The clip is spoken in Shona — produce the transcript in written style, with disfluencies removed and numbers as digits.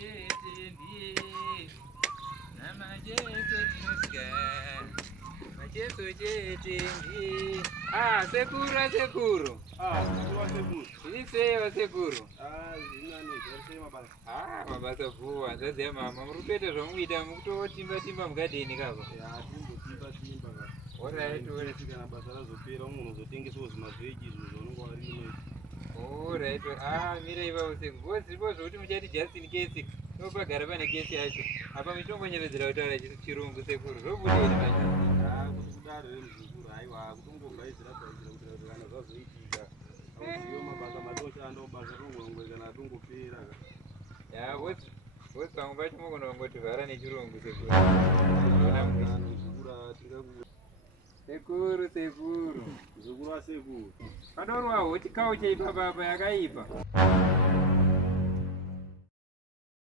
chete ndiye namajeso tinosika majeso chete ndiye. Sekuru sekuru. Zviri sei sekuru? Mabasa bhuwa nzaziya mama muri kutoita zvamuita mukutotimba timba mugadheni kako. Alright. Basa razopera munhu uzotengesawo zvimaveji izvo zvaunenge warima. Alright. Mira ivavo sekuru. Zviripo zvokuti muchati just in case nopagara pane kesi yacho. Apa muchingonyeredzera kutaura chirungu sekuru. Zvobuda here manje? Kuti kudaro muzukuru haiwa kutongogaizira paizira kuti kana zvazoitika. Auzivo mabasa matoshanda basa rongongwe kana atongopera. What's wrong bacho mugona kungotivhara nechirungu sekuru. Sekuru. Muzukuru wasekuru. Panorwawo chikawo cheipapa yakaipa.